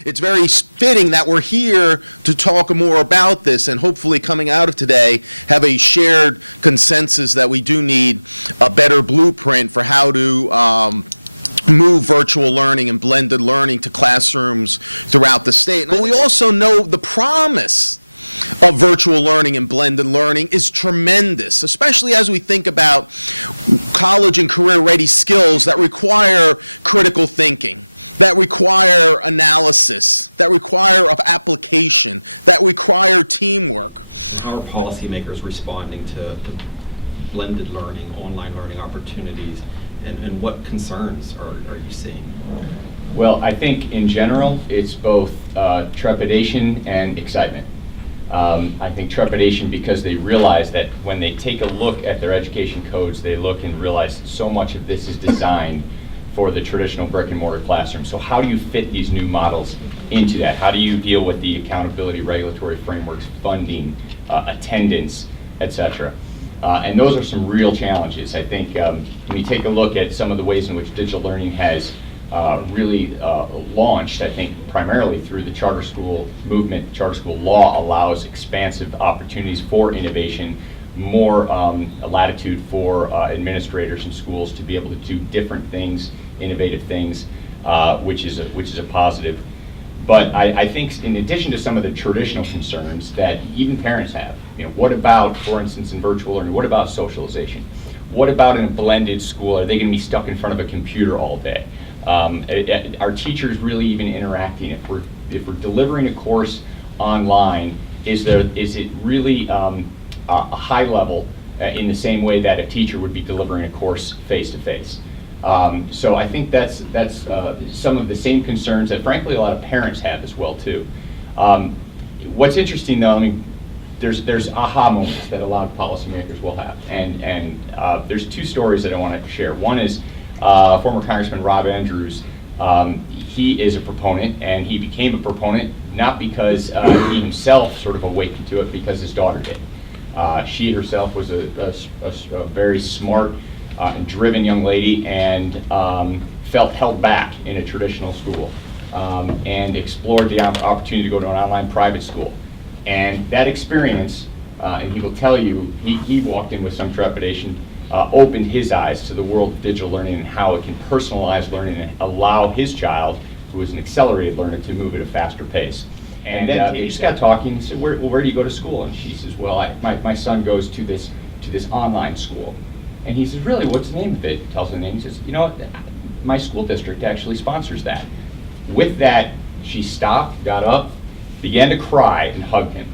It's very fitting that we're here to talk more about this, and hopefully coming out of today have a shared consensus that we do need a better blueprint for how to move virtual learning and blended learning to classrooms throughout the state. But we also know the promise of virtual learning and blended learning is tremendous, especially as we think about college and career-ready skills that require critical thinking, that require analysis, that require application, that require teamwork. How are policymakers responding to blended learning, online learning opportunities, and what concerns are you seeing? Well, I think in general it's both trepidation and excitement. I think trepidation because they realize that when they take a look at their education codes, they look and realize so much of this is designed for the traditional brick and mortar classroom. So how do you fit these new models into that? How do you deal with the accountability, regulatory frameworks, funding, attendance, etc.? And those are some real challenges. I think when you take a look at some of the ways in which digital learning has really launched, I think primarily through the charter school movement. Charter school law allows expansive opportunities for innovation, more latitude for administrators and schools to be able to do different things, innovative things, which is a positive. But I think in addition to some of the traditional concerns that even parents have, what about, for instance, in virtual learning, what about socialization? What about in a blended school? Are they going to be stuck in front of a computer all day? Are teachers really even interacting? If we're delivering a course online, is it really a high level in the same way that a teacher would be delivering a course face to face? So I think that's some of the same concerns that frankly a lot of parents have as well too. What's interesting though, I mean, there's aha moments that a lot of policymakers will have, and there's two stories that I want to share. One is former Congressman Rob Andrews. He is a proponent, and he became a proponent not because he himself sort of awakened to it, because his daughter did. She herself was a very smart and driven young lady, and felt held back in a traditional school, and explored the opportunity to go to an online private school. And that experience, and he will tell you, he walked in with some trepidation, opened his eyes to the world of digital learning and how it can personalize learning and allow his child, who is an accelerated learner, to move at a faster pace. And then they just got talking and said, where do you go to school? And she says, well, my son goes to this online school. And he says, really, what's the name of it? Tells the name. He says, my school district actually sponsors that. With that, she stopped, got up, began to cry, and hugged him.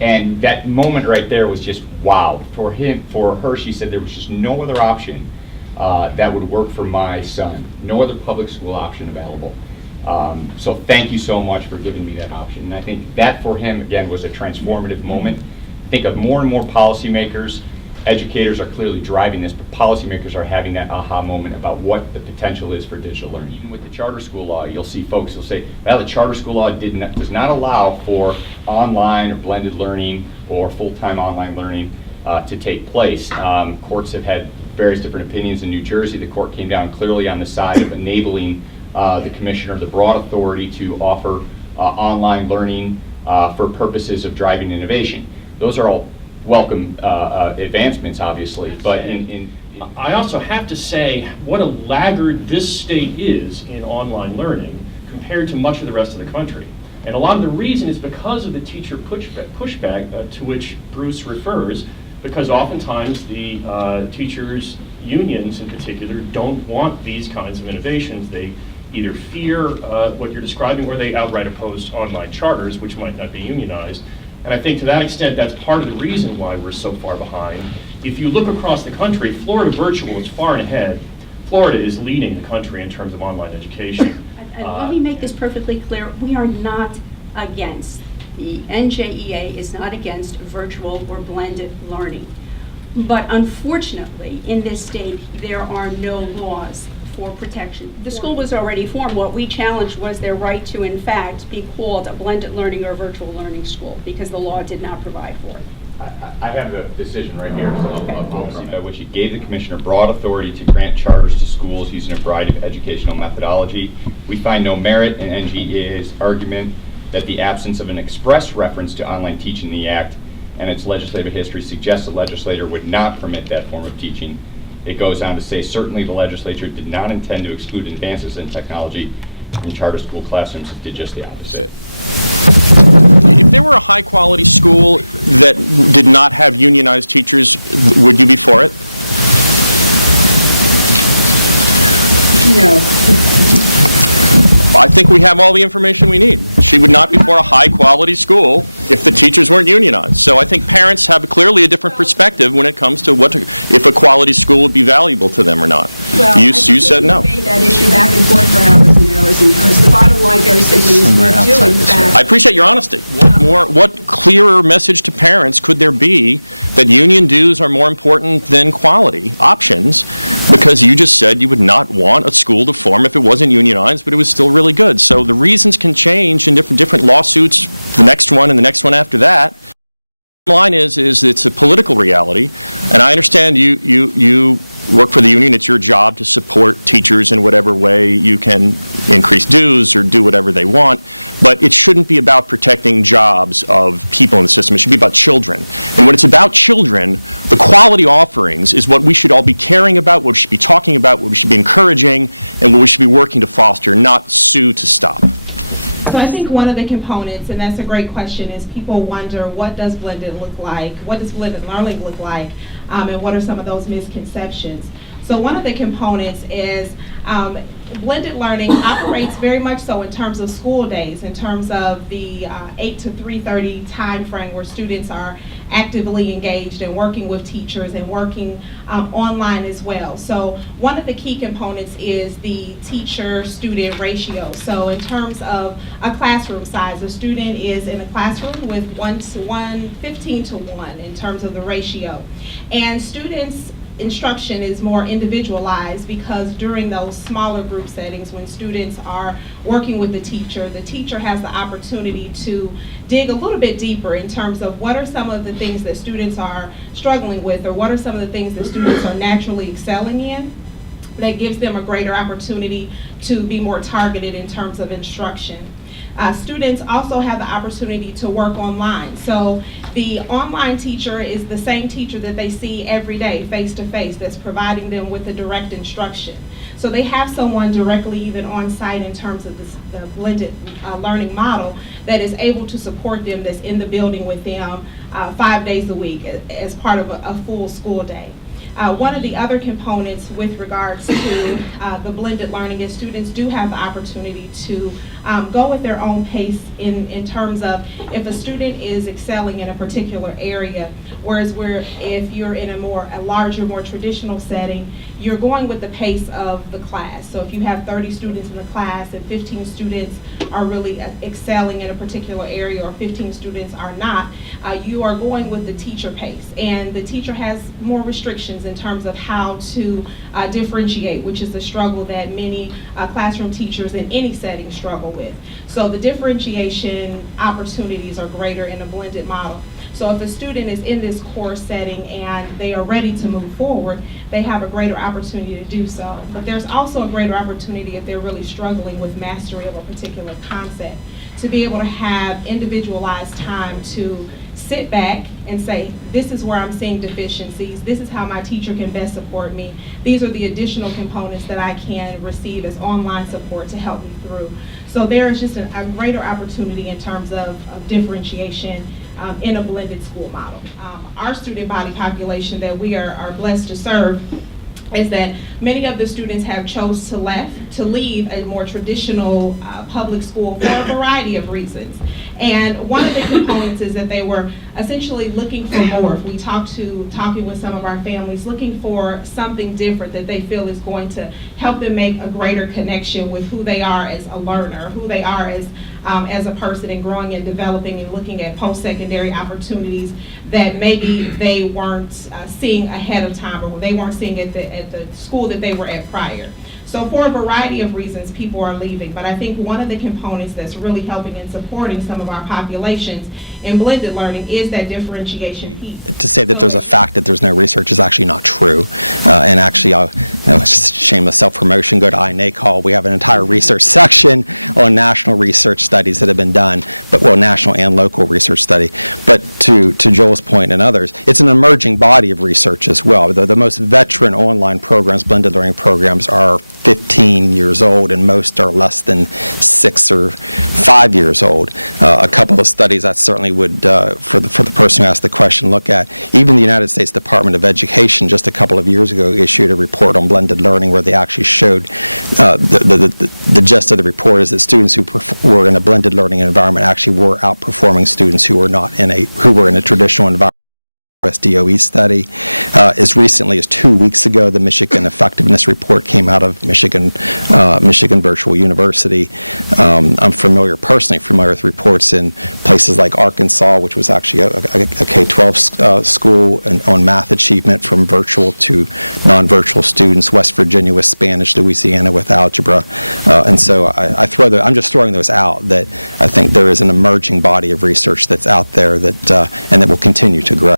And that moment right there was just wow. For her, she said there was just no other option that would work for my son. No other public school option available. So thank you so much for giving me that option. And I think that for him, again, was a transformative moment. I think of more and more policymakers. Educators are clearly driving this, but policymakers are having that aha moment about what the potential is for digital learning. Even with the charter school law, you'll see folks who'll say, well, the charter school law does not allow for online or blended learning or full-time online learning to take place. Courts have had various different opinions. In New Jersey, the court came down clearly on the side of enabling the commissioner the broad authority to offer online learning for purposes of driving innovation. Those are all welcome advancements, obviously, but I also have to say what a laggard this state is in online learning compared to much of the rest of the country. And a lot of the reason is because of the teacher pushback to which Bruce refers, because oftentimes the teachers' unions in particular don't want these kinds of innovations. They either fear what you're describing, or they outright oppose online charters, which might not be unionized. And I think to that extent, that's part of the reason why we're so far behind. If you look across the country, Florida virtual is far ahead. Florida is leading the country in terms of online education. And let me make this perfectly clear. We are not against, the NJEA is not against virtual or blended learning. But unfortunately, in this state, there are no laws for protection. The school was already formed. What we challenged was their right to, in fact, be called a blended learning or virtual learning school, because the law did not provide for it. I have the decision right here, so I'll go from it, which it gave the commissioner broad authority to grant charters to schools using a variety of educational methodology. We find no merit in NJEA's argument that the absence of an express reference to online teaching in the Act and its legislative history suggests the legislator would not permit that form of teaching. It goes on to say, certainly the legislature did not intend to exclude advances in technology from charter school classrooms. It did just the opposite. If there were a high-quality school that did not have unionized teachers, would you be for it? No. I think we have all the information we need. She would not be for a high-quality school if the teachers weren't unionized. So I think parents have clearly a different perspective when it comes to if a quality school would be valuable to them or not. Well, You said no. We made that issue back and forth for hours and hours and hours. The bottom line very simply is we do, in fact. I appreciate your honesty. What clearer message to parents could there be that union dues are more important than quality options, because you just said you would not want a school to form if it wasn't unionized, but it was still really good. So the reasons can change in different lawsuits, the next one and the next one after that. The line is it's a political reality, and I understand you work for the union. It's your job to support teachers in whatever way you can increase dues or do whatever they want, but it shouldn't be about protecting jobs of people in the system. It should be about children. And when it's about children, the quality offerings is what we should all be caring about, what we should be talking about, what we should be encouraging, and what we should be working to foster, not sue to stop. So I think one of the components, and that's a great question, is people wonder, what does blended look like? What does blended learning look like? And what are some of those misconceptions? So one of the components is blended learning operates very much so in terms of school days, in terms of the 8 to 3:30 time frame where students are actively engaged and working with teachers and working online as well. So one of the key components is the teacher-student ratio. So in terms of a classroom size, a student is in a classroom with 1-to-1, 15-to-1 in terms of the ratio. And students' instruction is more individualized because during those smaller group settings when students are working with the teacher has the opportunity to dig a little bit deeper in terms of what are some of the things that students are struggling with, or what are some of the things that students are naturally excelling in, that gives them a greater opportunity to be more targeted in terms of instruction. Students also have the opportunity to work online. So the online teacher is the same teacher that they see every day, face-to-face, that's providing them with the direct instruction. So they have someone directly even on site in terms of the blended learning model that is able to support them, that's in the building with them 5 days a week as part of a full school day. One of the other components with regards to the blended learning is students do have the opportunity to go at their own pace in terms of if a student is excelling in a particular area, whereas if you're in a larger, more traditional setting, you're going with the pace of the class. So if you have 30 students in the class and 15 students are really excelling in a particular area, or 15 students are not, you are going with the teacher pace. And the teacher has more restrictions in terms of how to differentiate, which is the struggle that many classroom teachers in any setting struggle with. So the differentiation opportunities are greater in a blended model. So if a student is in this core setting and they are ready to move forward, they have a greater opportunity to do so. But there's also a greater opportunity if they're really struggling with mastery of a particular concept, to be able to have individualized time to sit back and say, this is where I'm seeing deficiencies, this is how my teacher can best support me, these are the additional components that I can receive as online support to help me through. So there is just a greater opportunity in terms of differentiation in a blended school model. Our student body population that we are blessed to serve is that many of the students have chose to leave a more traditional public school for a variety of reasons. And one of the components is that they were essentially looking for more. If we talking with some of our families, looking for something different that they feel is going to help them make a greater connection with who they are as a learner, who they are as a person, and growing and developing and looking at post-secondary opportunities that maybe they weren't seeing ahead of time, or they weren't seeing at the school that they were at prior. So for a variety of reasons, people are leaving. But I think one of the components that's really helping and supporting some of our populations in blended learning is that differentiation piece. To say that there's a fact that there's no research is actually not true. And actually, it's just shameless self-promotion, go to INACOL. We have an entire research section on national research studies that have been done, national and local research study. But to Joel's point and others, it's an emerging body of research as well. The most veteran online programs, blended learning programs, are 15 years old, and most are less than 6 or 5 years old. A couple of studies I certainly would, for the person who asked the question, look at. Even the United States Department of Education just a couple of years ago issued a report on blended learning where they actually showed the gist of the report is that students who were in a blended learning environment actually were outperforming students who were in a traditional environment. DOE study. As recently as 2 weeks ago, the Michigan Effectiveness Report came out of Michigan Virtual University. I'm personally familiar with reports in places like Arkansas, which was actually a K-12 school on math achievement from virtual to non-virtual students, West Virginia with Spanish, Louisiana with algebra. And so I'm just throwing those out that I think there is an emerging body of research that's out there that and that will continue to grow.